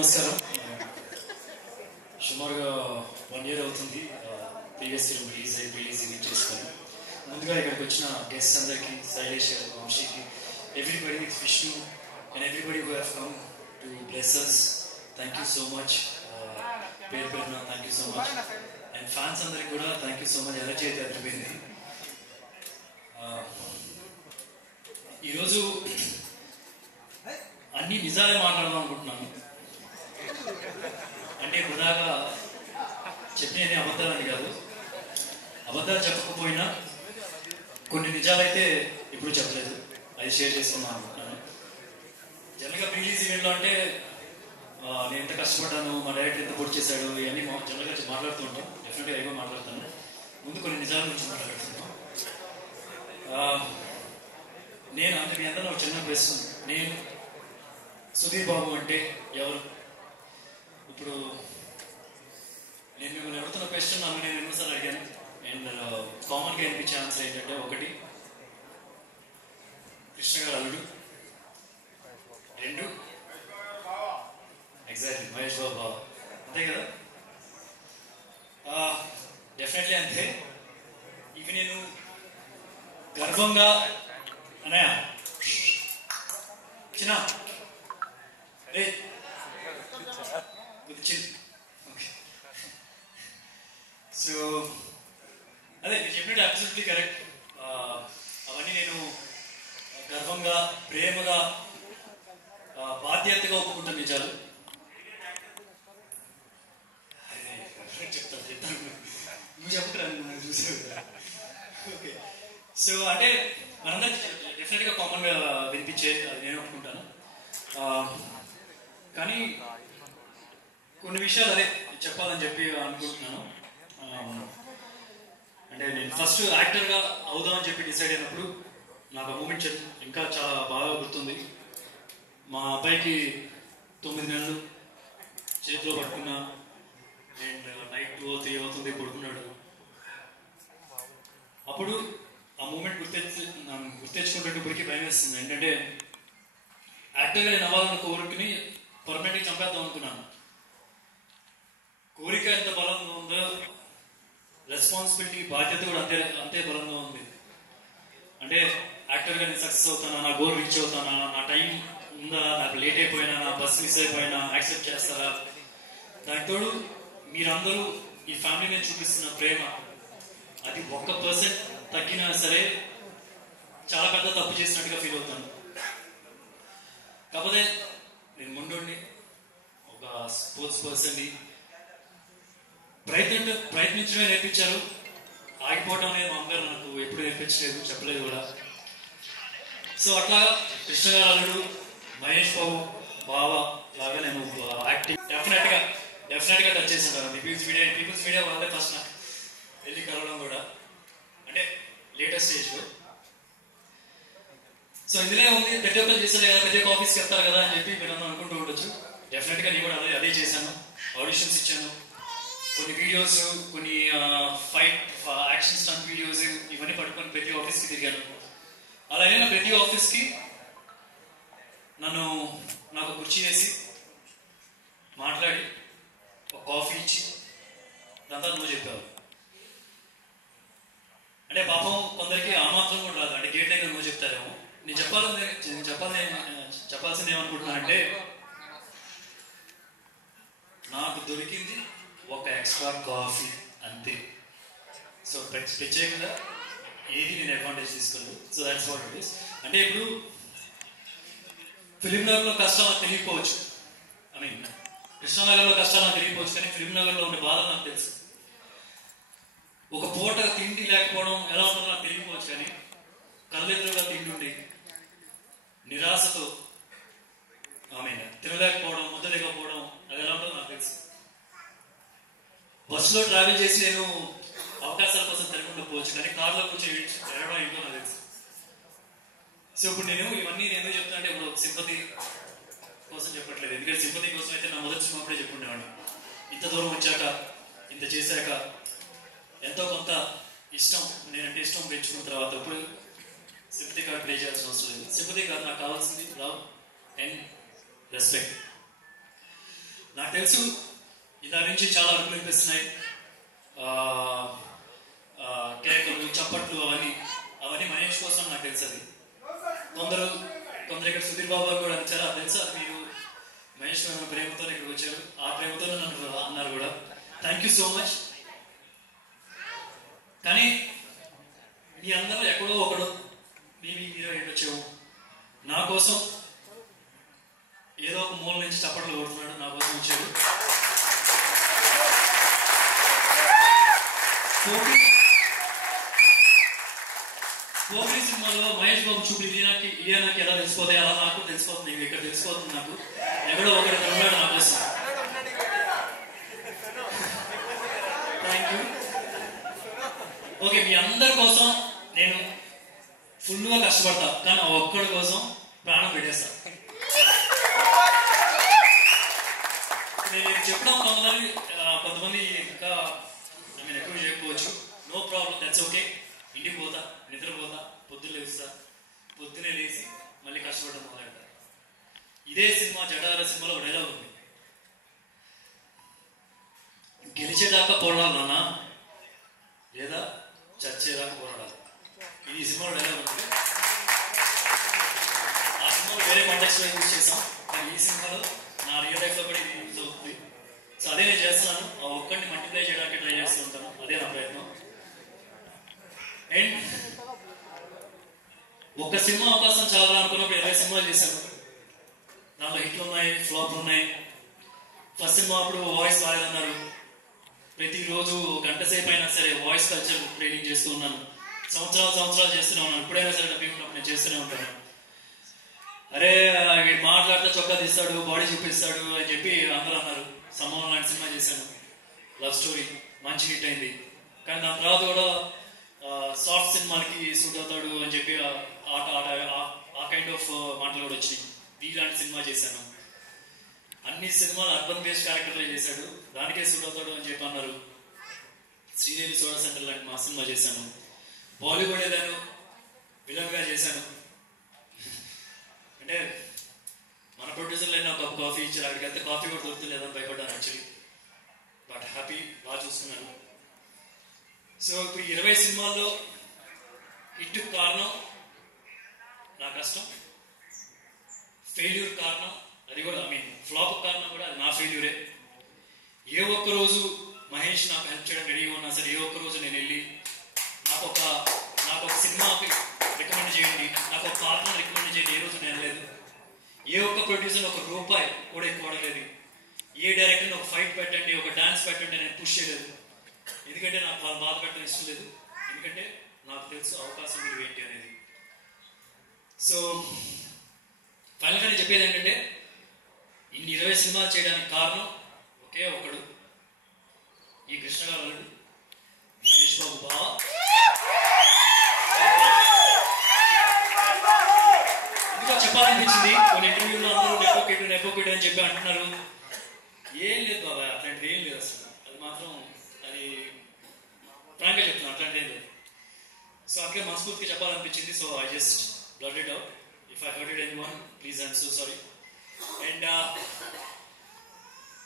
నమస్కారం. సుమారుగా 1 year అవుతుంది ప్రీవియస్ ఫిల్మ్ రిలీజ్ చేసుకొని. ముందుగా ఇక్కడికి వచ్చిన గెస్ట్ అందరికి, శైలేష్, వంశీకి, everybody with Vishnu and everybody who have come to bless us, thank you so much. పేరు పేరున thank you so much. And fans అందరికి కూడా thank you so much. Energy అయితే అదిరిపోయింది. ఈరోజు అన్ని నిజాలే మాట్లాడదాం అనుకుంటున్నాను. అంటే వృధాగా చెప్పినది అబద్ధాలని కాదు, అబద్ధాలు చెప్పకపోయినా కొన్ని నిజాలైతే ఇప్పుడు చెప్పలేదు, అది షేర్ చేసుకుందాం అనుకుంటున్నాను. జనరల్గా రిలీజ్ ఈవెంట్లో అంటే నేను ఎంత కష్టపడ్డాను, మా డైరెక్టర్ ఎంత పొడి చేశాడు, ఇవన్నీ జనరల్గా మాట్లాడుతూ ఉంటాం. డెఫినెట్గా ఎక్కువ మాట్లాడతాను. ముందు కొన్ని నిజాల గురించి మాట్లాడుతున్నాను. నేను అందరికీ ఎంత ఒక చిన్న ప్రశ్న, నేను సుధీర్ బాబు అంటే ఎవరు? ఇప్పుడు నేను మిమ్మల్ని అడుగుతున్న క్వశ్చన్ నన్ను నేను ఎన్నోసార్లు అడిగాను. అండ్ కామన్గా అనిపించే ఆన్సర్ ఏంటంటే, ఒకటి కృష్ణ గారు అల్లుడు, 2 ఎగ్జాక్ట్లీ మహేష్ బాబు బావ. అంతే కదా? డెఫినెట్లీ అంతే. ఇవి నేను గర్వంగా అన్నయ్య చిన్న రే సో అదే మీరు చెప్పినట్టు అబ్సల్యూట్లీ కరెక్ట్. అవన్నీ నేను గర్వంగా, ప్రేమగా, బాధ్యతగా ఒప్పుకుంటాను నిజాలు. చెప్తాను నువ్వు చెప్పుకురా చూసే. ఓకే, సో అంటే మనందరూ డెఫినెట్గా కామన్గా వినిపించే అది నేను ఒప్పుకుంటాను. కానీ కొన్ని విషయాలు అదే చెప్పాలని చెప్పి అనుకుంటున్నాను. అంటే నేను ఫస్ట్ యాక్టర్గా అవుదామని చెప్పి డిసైడ్ అయినప్పుడు నాకు ఆ మూమెంట్ ఇంకా చాలా బాగా గుర్తుంది. మా అబ్బాయికి 9 నెలలు చేతిలో పట్టుకున్నా, అండ్ నైట్ 2 or 3 అవుతుంది, పడుకున్నాడు. అప్పుడు ఆ మూమెంట్ గుర్తెచ్చుకుంటున్నప్పటికీ భయం వేస్తుంది. ఏంటంటే యాక్టర్గా నేను అవ్వాలన్న కోరికని పర్మనెంట్గా చంపేద్దాం అనుకున్నాను. కోరిక ఎంత బలంగా ఉందో, రెస్పాన్సిబిలిటీ, బాధ్యత కూడా అంతే బలంగా ఉంది. అంటే యాక్టర్గా నేను సక్సెస్ అవుతానా, నా గోల్ రీచ్ అవుతానా, నా టైం ఉందా, నాకు లేట్ అయిపోయినా, నా బస్ మిస్ అయిపోయినా యాక్సెప్ట్ చేస్తారా? దానికి తోడు మీరందరూ ఈ ఫ్యామిలీ మీద చూపిస్తున్న ప్రేమ, అది 1% తగ్గినా సరే చాలా పెద్ద తప్పు చేసినట్టుగా ఫీల్ అవుతాను. కాకపోతే నేను ముందుండి ఒక స్పోర్ట్స్ పర్సన్ని ప్రయత్నించడమే నేర్పించారు. ఆగిపోవడం అనేది మా అమ్మగారు నాకు ఎప్పుడు నేర్పించలేదు, చెప్పలేదు కూడా. సో అట్లా కృష్ణ గారు అల్లుడు, మహేష్ బాబు బావ లాగా నేను యాక్టింగ్ డెఫినెట్గా టచ్ చేస్తుంటాను. పీపుల్స్ మీడియా వాళ్ళే ఫస్ట్ నాకు వెళ్ళి కలవడం కూడా, అంటే లేటెస్ట్ స్టేజ్లో. సో ఇందులో ఉంది, ప్రతి ఒక్కరు చేస్తారు కదా, ప్రతి ఒక్క ఆఫీస్కి వెళ్తారు కదా అని చెప్పి మీరు అనుకుంటూ ఉండొచ్చు. డెఫినెట్గా నేను కూడా అదే చేశాను. ఆడిషన్స్ ఇచ్చాను, కొన్ని వీడియోస్, కొన్ని ఫైట్ యాక్షన్ స్టంట్ వీడియోస్ ఇవన్నీ పట్టుకొని ప్రతి ఆఫీస్కి తిరిగాను. అలాగే నా ప్రతి ఆఫీస్కి నాకు కుర్చీ వేసి మాట్లాడి ఒక కాఫీ ఇచ్చి దాంతో నువ్వు చెప్పావు. అంటే పాపం కొందరికి ఆ మాత్రం కూడా రాదు. అంటే గేట్ దగ్గర నువ్వు చెప్తారేమో. నేను చెప్పాల్సింది ఏమనుకుంటున్నానంటే, నాకు దొరికింది ఒక ఎక్స్ట్రా కాఫీ అంతే. సో ప్రత్యేకంగా ఏది నేను అడ్వాంటేజ్ తీసుకోలేదు. So that's what it is. అంటే ఇప్పుడు ఫిలింనగర్లో కష్టం నాకు తెలియకపోవచ్చు, కృష్ణనగర్లో కష్టాలు నాకు తెలియకపోవచ్చు, కానీ ఫిలింనగర్లో ఉండే బాధ నాకు తెలుసు. ఒక పూట తిండి లేకపోవడం ఎలా ఉంటుందో నాకు తెలియకపోవచ్చు, కానీ కళ్ళెదురుగా తిండి ఉండి నిరాశతో తినలేకపోవడం, ముద్ద లేకపోవడం, అది ఎలా ఉంటుందో నాకు తెలుసు. బస్సులో ట్రావెల్ చేసి నేను అవకాశాల కోసం తిరగకపోవచ్చు, కానీ కార్లో కూర్చొని తిరగడం ఏంటో నాకు తెలుసు. సో ఇప్పుడు ఇవన్నీ నేను ఎందుకు చెప్తానంటే, ఇప్పుడు సింపతి కోసం చెప్పట్లేదు. ఎందుకంటే సింపతి కోసం అయితే నా మొదటి సినిమా అప్పుడే చెప్పుకునేవాడిని. ఇంత దూరం వచ్చాక, ఇంత చేశాక ఎంతో కొంత నేనంటే ఇష్టం పెంచుకున్న తర్వాత ఇప్పుడు సింపతి కార్డ్ ప్లే చేయాల్సిన అవసరం లేదు. సింపతి కార్డ్ నాకు కావాల్సింది లవ్ అండ్ రెస్పెక్ట్. నాకు తెలుసు దాని నుంచి చాలా అరుపులు వినిపిస్తున్నాయి, కేకలు, చప్పట్లు, అవన్నీ మహేష్ కోసం నాకు తెలుసు. అది కొందరు ఇక్కడ సుధీర్ బాబు కూడా వచ్చారు, అది తెలుసు. అది మీరు మహేష్ ప్రేమతో ఇక్కడికి వచ్చారు, ఆ ప్రేమతో నన్ను అన్నారు కూడా. Thank you so much. కానీ మీ అందరూ ఎక్కడో ఒకడు మీరు వచ్చావు నా కోసం, ఏదో ఒక మూల నుంచి చప్పట్లు కొడుతున్నాడు, నా కోసం వచ్చాడు. పోకిరి సినిమాలో మహేష్ బాబు చూపులు ఇలియానాకి ఎలా తెలిసిపోతాయి, అలా నాకు తెలిసిపోతుంది. ఇక్కడ తెలిసిపోతుంది నాకు, ఎక్కడో ఒకటి ఉన్నాడు నా కోసం. Thank you. ఓకే, మీ అందరి కోసం నేను ఫుల్గా కష్టపడతా, కానీ ఒక్కడి కోసం ప్రాణం పెట్టేస్తా. నేను చెప్పడం కొంతమంది ఇంకా ఎక్కువ చేయకపోవచ్చు, నో ప్రాబ్లం, దట్స్ ఓకే. ఇంటికి పోతా, నిద్రపోతా, పొద్దున్న లేస్తా, పొద్దునే లేచి మళ్ళీ కష్టపడడం మొదలెడతా. ఇదే సినిమా జటాల సినిమాలో ఒక డైలాగ్ ఉంది, గెలిచేదాకా పోరాడాలన్నా లేదా చచ్చేదాకా పోరాడాలి. ఇది ఈ సినిమాలో డైలాగ్ ఉంది. ఆ సినిమాలో వేరే కాంటాక్ట్స్ లో యూజ్ చేసాం, కానీ ఈ సినిమాలో నా రియల్ లైఫ్ లో కూడా ఇది యూజ్ అవుతుంది. సో అదే నేను చేస్తున్నాను, ఆ ఒక్కడిని మల్టిప్లై చేయడానికి ట్రై చేస్తూ ఉంటాను, అదే నా ప్రయత్నం. అండ్ ఒక సినిమా అవకాశం చాలా అనుకున్నప్పుడు 20 సినిమాలు చేశాను. దాంట్లో హిట్లు ఉన్నాయి, ఫ్లాప్లు ఉన్నాయి. ఫస్ట్ సినిమా అప్పుడు వాయిస్ బాగాలేదన్నారు, ప్రతిరోజు గంట సేపు అయినా సరే వాయిస్ కల్చర్ ట్రైనింగ్ చేస్తూ ఉన్నాను. సంవత్సరాలు చేస్తూనే ఉన్నాను. ఇప్పుడైనా సరే డబ్బింగ్ ఉన్నప్పుడు నేను చేస్తూనే ఉంటాను. అరే వీడు మాట్లాడితే చొక్కా తీస్తాడు, బాడీ చూపిస్తాడు అని చెప్పి అందరూ అన్నారు. సమ్మోహన్ లాంటి సినిమా చేశాను, లవ్ స్టోరీ, మంచి హిట్ అయింది. కానీ దాని తర్వాత కూడా సాఫ్ట్ సినిమాలకి సూట్ అవుతాడు అని చెప్పి ఆ కైండ్ ఆఫ్ మాటలు కూడా వచ్చినాయి. ఇలాంటి సినిమా చేశాను. అన్ని సినిమాలు అర్బన్ బేస్డ్ క్యారెక్టర్లే చేశాడు, దానికే సూట్ అవుతాడు అని చెప్పి అన్నారు. శ్రీదేవి సోడా సెంటర్ లాంటి మా సినిమా చేశాను. బాలీవుడ్ వెళ్ళాను, విలన్ గా చేశాను. అంటే మన ప్రొడ్యూసర్లు అయినా ఒక కాఫీ ఇచ్చారు, అక్కడికి వెళ్తే కాఫీ కూడా దొరుకుతుంది లేదని భయపడ్డాను యాక్చువల్లీ. బట్ హ్యాపీ, బాగా చూసుకున్నాను. సో ఇప్పుడు 20 సినిమాల్లో హిట్ కారణం నా కష్టం, ఫెయిల్యూర్ కారణం అది కూడా, ఫ్లాప్ కారణం కూడా అది నా ఫెయిల్యూరే. ఏ ఒక్క రోజు మహేష్ నాకు హెల్ప్ చేయడం రెడీగా ఉన్నా సరే, ఏ ఒక్క రోజు నేను వెళ్ళి నాకు ఒక సినిమాకి రికమెండ్ చేయండి, నాకు ఒక పార్ట్నర్ రికమెండ్ చేయండి, ఏ రోజు నేను లేదు. ఏ ఒక్క ప్రొడ్యూసర్ ఒక రూపాయి కూడా ఎక్కువ అడగలేదు. ఏ డైరెక్టర్ ఒక ఫైట్ పెట్టండి, ఒక డాన్స్ పెట్టండి నేను పుష్ చేయలేదు. ఎందుకంటే నాకు వాళ్ళు బాధ పెట్టడం ఇష్టం లేదు, ఎందుకంటే నాకు తెలుసు అవకాశం మీరు ఏంటి అనేది. సో ఫైనల్గా నేను చెప్పేది ఏంటంటే, ఇన్ని 20 సినిమాలు చేయడానికి కారణం ఒకే ఒకడు, ఈ కృష్ణ గారు, మహేష్ బాబు బావ. ఎందుకో చెప్పాలనిపించింది. కొన్ని ఇంటర్వ్యూలో అందరూ నెపోకిడు అని చెప్పి అంటున్నారు. ఏం లేదు బాబా, అట్లాంటిది ఏం లేదు అసలు. అది మాత్రం అది ఫ్రాంక్గా చెప్తున్నాను, అట్లాంటిది ఏం లేదు. సో అందుకే మనస్ఫూర్తిగా చెప్పాలనిపించింది. So I just blurt it out. If I hurt it anyone, please I'm so sorry. And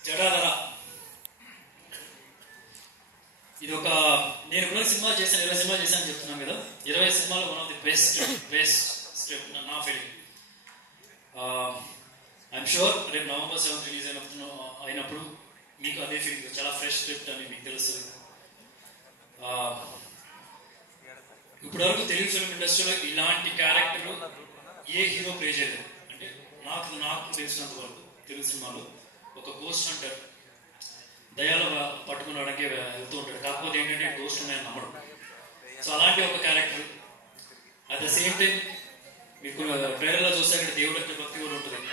Jatadhara, ఇది ఒక, నేను కూడా సినిమాలు చేశాను, 20 సినిమాలు చేశాను చెప్తున్నాను కదా. 20 సినిమాలు one of the best script నా ఫీలింగ్. ఐఎమ్ షూర్ రేపు November 7th రిలీజ్ అయినప్పుడు మీకు అదే ఫీలింగ్, చాలా ఫ్రెష్ స్క్రిప్ట్ అని మీకు తెలుస్తుంది. ఇప్పటి వరకు తెలుగు ఫిల్మ్ ఇండస్ట్రీలో ఇలాంటి క్యారెక్టర్ ఏ హీరో ప్లే చేయలేదు. అంటే నాకు తెలిసినంత వరకు తెలుగు సినిమాలో ఒక గోస్ట్ హంటర్, దయాలు పట్టుకునడానికి వెళ్తూ ఉంటాడు. కాకపోతే ఏంటంటే గోస్ట్ ఉన్నాయని నమ్మడం. సో అలాంటి ఒక character. At the same time మీకు ట్రైలర్లో చూస్తే అక్కడ దేవుడు అంటే భక్తి కూడా ఉంటుంది.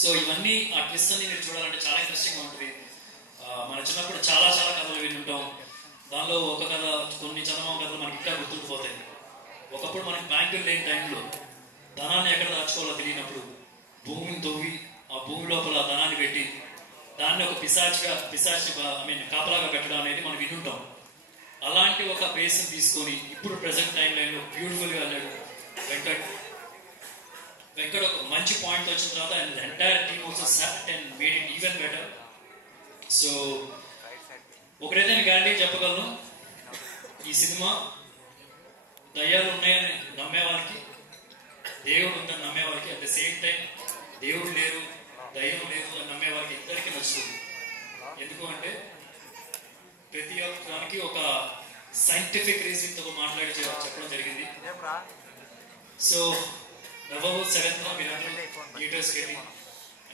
సో ఇవన్నీ ఆ ట్విస్ట్ అన్ని మీరు చూడాలంటే చాలా ఇంట్రెస్టింగ్గా ఉంటుంది. మన చిన్నప్పుడు చాలా కథలు వింటుంటాం. దానిలో ఒక కథ, కొన్ని చందమామ కథలు మనకి ఇంకా గుర్తుండిపోతాయి. ఒకప్పుడు మనకి బ్యాంకులు లేని టైంలో ధనాన్ని ఎక్కడ దాచుకోవాలో తెలియనప్పుడు భూమిని తవ్వి ఆ భూమి లోపల ధనాన్ని పెట్టి దాన్ని ఒక పిశాచి కాపలాగా పెట్టడం అనేది మనం వింటుంటాం. అలాంటి ఒక బేస్ని తీసుకొని ఇప్పుడు ప్రెసెంట్ టైం లైన్లో బ్యూటిఫుల్గా వెళ్ళాడు వెంకట్ ఒక మంచి పాయింట్ వచ్చిన తర్వాత and entire team also sat and made it even better. So ఒకటైతే నేను గ్యారంటీ చెప్పగలను, ఈ సినిమా దయ్యాలు ఉన్నాయని నమ్మే వాళ్ళకి, దేవుడు ఉందని నమ్మే వాళ్ళకి, అట్ ద సేమ్ టైం దేవుడు లేరు దయ్యం లేదు అని నమ్మే వాళ్ళకి ఇద్దరికి నచ్చుతుంది. ఎందుకు అంటే ప్రతి ఒక్కరికి ఒక సైంటిఫిక్ రీజన్ తో మాట్లాడి చెప్పడం జరిగింది. సో November 7th మీరందరూ థియేటర్స్కి వెళ్ళి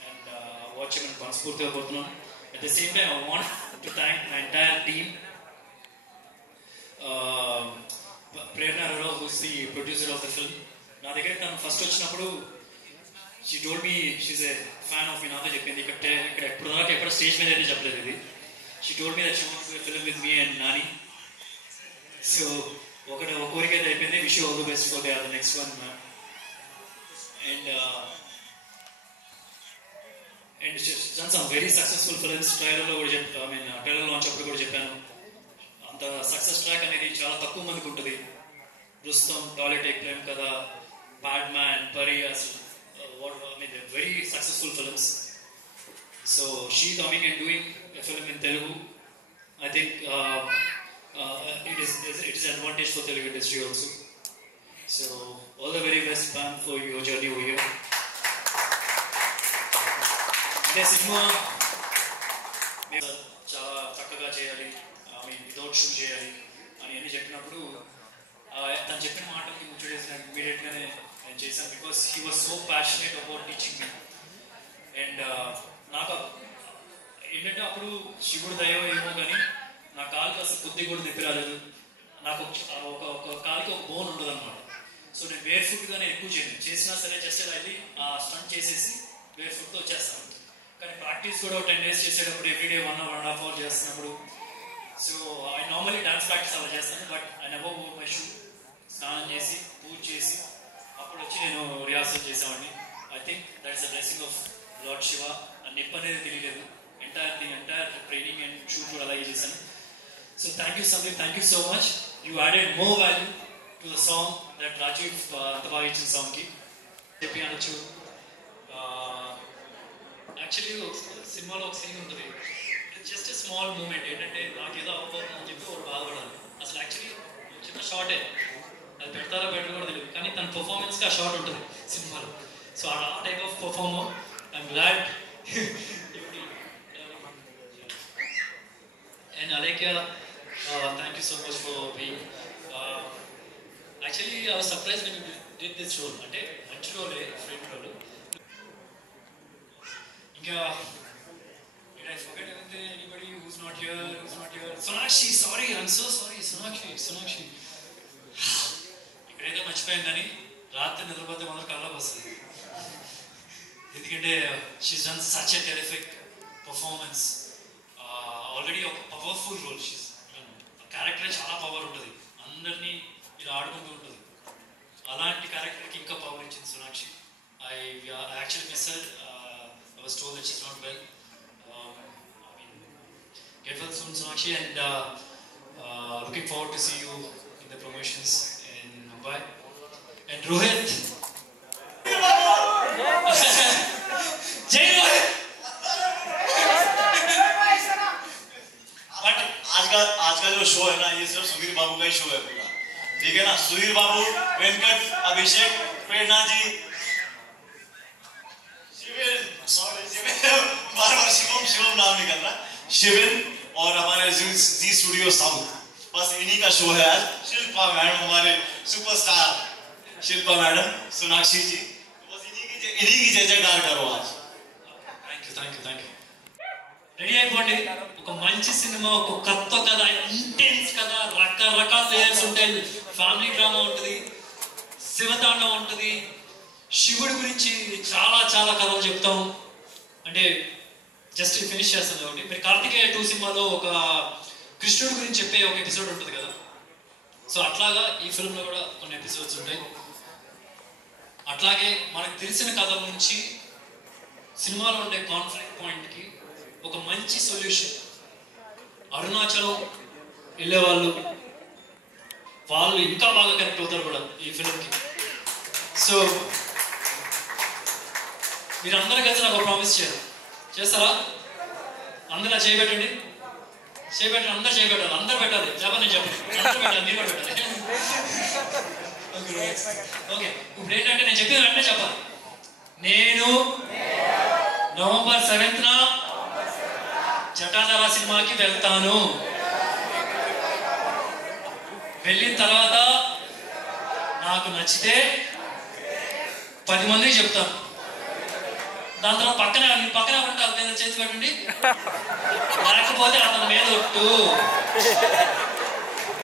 అండ్ వాచ్ చేయమని మనస్ఫూర్తిగా కోరుతున్నాను. At the same time I want to thank my entire team. Prerna Arora who's the producer of the film. నా దగ్గర తను ఫస్ట్ వచ్చినప్పుడు she told me she's a fan of me. నాతో చెప్పింది ఇక్కడ ఎప్పుడు దాకా ఎక్కడ స్టేజ్ మీద అయితే చెప్పలేదు ఇది. She told me that she wants to film with me and Nani. So ఒక కోరిక అయితే అయిపోయింది. Wish you all the best for the next one. And done some very successful films. Trailer launch అప్పుడు కూడా చెప్పాను, అంత సక్సెస్ ట్రాక్ అనేది చాలా తక్కువ మందికి ఉంటుంది. రుస్తం, టాయిలెట్ ఎక్లేం కదా, బ్యాడ్ మ్యాన్, పరి, very successful films. So she coming and doing a film in Telugu, I think it is an advantage for Telugu industry also. So all the very best plan for your journey over here. అంటే cinema చాలా చక్కగా చేయాలి, without shoe చేయాలి అని అన్ని చెప్పినప్పుడు తను చెప్పిన మాటలకి ముచ్చటేసి నాకు ఇమీడియట్గానే నేను చేశాను. Because he was so passionate about teaching me. And నాకు ఏంటంటే అప్పుడు శివుడు దైవం ఏమో కానీ నా కాలుకి అసలు కొద్ది కూడా నొప్పి రాలేదు. నాకు ఒక కాలుకి ఒక బోన్ ఉండదు అనమాట. సో నేను వేర్ ఫుట్గా నేను ఎక్కువ చేయను, చేసినా సరే జస్ట్ వెళ్ళి ఆ స్టంట్ చేసేసి వేర్ ఫుట్తో వచ్చేస్తాను. కానీ ప్రాక్టీస్ కూడా 10 days చేసేటప్పుడు ఎవ్రీడే 1.5 hours చేస్తున్నప్పుడు, so I normally dance practice అలా చేస్తాను. But I never wore my shoe. స్నానం చేసి పూజ చేసి అప్పుడు వచ్చి నేను రిహార్సల్ చేసేవాడిని. I think that is the blessing of lord Shiva. ఆ నొప్పి అనేది తెలియలేదు. ఎంటైర్ ట్రైనింగ్ అండ్ షూట్ కూడా అలాగే చేశాను. So thank you Samir, thank you so much. You added more value to the song that Rajiv Antabhavichin song ki చెప్పి అనొచ్చు. Actually సినిమాలో ఒక సీన్ ఉంటుంది, జస్ట్ ఎ స్మాల్ మూమెంట్. ఏంటంటే నాకు ఏదో అవ్వబోతుంది అని చెప్పి వాడు బాధపడాలి. అసలు యాక్చువల్లీ చిన్న షార్టే, అది పెడతారో పెట్టారో కూడా తెలియదు, కానీ తన పర్ఫార్మెన్స్కి ఆ షార్ట్ ఉంటుంది సినిమాలో. సో ఆ type of performer I'm glad. And Alekia, thank you so much for being. Actually, I was surprised when you did this role. Ante manchi role, friend role. Inga, did I forget anybody who's not here? Sonakshi, sorry, I'm so sorry. Sonakshi. ఇక్కడైతే మర్చిపోయాను కానీ రాత్రి నిద్రపోతే మాత్రం కళ్ళకు వస్తుంది. ఎందుకంటే she's done such a terrific performance. Already ఒక పవర్ఫుల్ రోల్. క్యారెక్టర్ చాలా పవర్ ఉంటుంది, అందరినీ ఇలా ఆడుకుంటూ ఉంటుంది. అలాంటి క్యారెక్టర్కి ఇంకా పవర్ ఇచ్చింది Sonakshi. I actually miss her. I was told that she is not well. Get well soon Sonakshi, and looking forward to see you in the promotions in Mumbai. And Rohit, Jai Rohit. आज का जो शो है ना, ये सिर्फ सुधीर बाबू का ही शो है पूरा, ठीक है ना. सुधीर बाबू, वेंकट, अभिषेक, प्रेरणा जी, शिविन, बार-बार शिवम नाम निकल रहा, शिविन और हमारे जी स्टूडियो साउथ, बस इन्हीं का शो है आज. शिल्पा मैडम, हमारे सुपरस्टार शिल्पा मैडम, सोनाक्षी जी, बस इन्हीं की जयजयकार करो आज. Thank you. రెడీ అయిపోండి. ఒక మంచి సినిమా, ఒక కొత్త కథ, ఇంటెన్స్ కథ, రకరకాల లేయర్స్ ఉంటాయి. ఫ్యామిలీ డ్రామా ఉంటుంది, శివతాండం ఉంటుంది, శివుడి గురించి చాలా చాలా కథలు చెప్తాం. అంటే జస్ట్ ఫినిష్ చేస్తాం కాబట్టి మీరు కార్తికేయ 2 సినిమాలో ఒక కృష్ణుడి గురించి చెప్పే ఒక ఎపిసోడ్ ఉంటుంది కదా. సో అట్లాగా ఈ ఫిల్మ్లో కూడా కొన్ని ఎపిసోడ్స్ ఉంటాయి. అట్లాగే మనకు తెలిసిన కథల నుంచి సినిమాలో ఉండే కాన్ఫ్లిక్ట్ పాయింట్కి ఒక మంచి సొల్యూషన్. అరుణాచలం వెళ్ళేవాళ్ళు వాళ్ళు ఇంకా బాగా కనెక్ట్ అవుతారు కూడా ఈ ఫిల్మ్కి. సో మీరు అందరూ కలిసి నాకు ప్రామిస్ చేయాలి. చేస్తారా? అందరూ చేయబెట్టండి, చేయబెట్టండి, అందరూ చేయబెట్టాలి, అందరూ పెట్టాలి. చెప్పండి, నేను చెప్పండి, అందరూ పెట్టాలి, మీరు కూడా పెట్టాలి. ఓకే, ఇప్పుడు ఏంటంటే నేను చెప్పిన వెంటనే చెప్పాలి. నేను నవంబర్ 7th జటాధార సినిమాకి వెళ్తాను. వెళ్ళిన తర్వాత నాకు నచ్చితే 10 మందికి చెప్తాను. దాని తర్వాత పక్కనే ఉంటారు, చేసి పెట్టండి, లేకపోతే అతని మీద ఒట్టు.